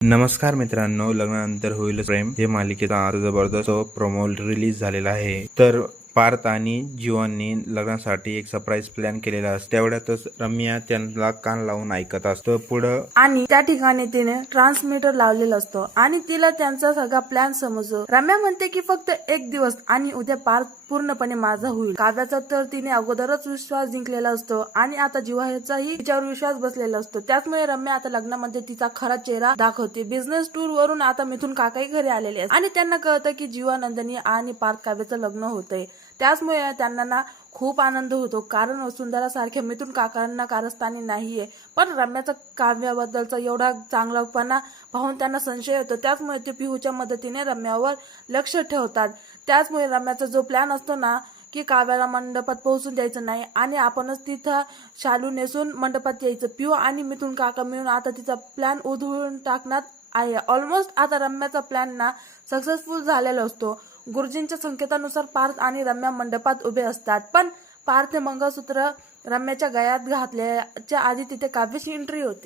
नमस्कार मित्रांनो, लग्नानंतर होईल प्रेम हे मालिकेचा आज जबरदस्त प्रोमो रिलीज झालेला आहे। तर पार्थ आणि जीवनने लग्नासाठी एक सरप्राईज प्लॅन केलेला असतो। तेवढ्यातच रम्या त्यांना कान लावून ऐकत असतो। पुढं आणि त्या ठिकाणी तिने ट्रान्समीटर लावलेलं असतं आणि तिला त्यांचा सगळा प्लॅन समजतो। रम्या म्हणते की फक्त एक दिवस आणि उद्या पार्थ पूर्णपणे माझा होईल। काव्याचा तर तिने अगोदरच विश्वास जिंकलेला असतो आणि आता जिवाचाही तिच्यावर विश्वास बसलेला असतो। त्याचमुळे रम्या आता लग्नामध्ये तिचा खरा चेहरा दाखवते। बिझनेस टूर वरून आता मिथुन काकाही घरी आलेले आहेत आणि त्यांना कळतं की जीवा, नंदिनी आणि पार्थ काव्याचं लग्न होतंय। त्याचमुळे त्यांना ना खूप आनंद होतो, कारण वसुंधरा सारख्या मिथुन काकांना कारस्थानी नाहीये। पण रम्याचा काव्याबद्दलचा एवढा चांगलापणा पाहून त्यांना संशय येतो। त्याचमुळे ते पिहूच्या मदतीने रम्यावर लक्ष ठेवतात। त्याचमुळे रम्याचा जो प्लॅन असतो ना की काव्याला मंडपात पोहोचून द्यायचं नाही आणि आपणच तिथं शालू नेसून मंडपात यायचं। पिहू आणि मिथुन काका मिळून आता तिचा प्लॅन उधळून टाकण्यात आहे। ऑलमोस्ट आता रम्याचा प्लॅन ना सक्सेसफुल झालेला असतो। गुरुजींच्या संकेतानुसार पार्थ आणि रम्या मंडपात उभे असतात, पण पार्थ मंगळसूत्र रम्याच्या गळ्यात घातल्याच्या आधी तिथे काव्याची एंट्री होते।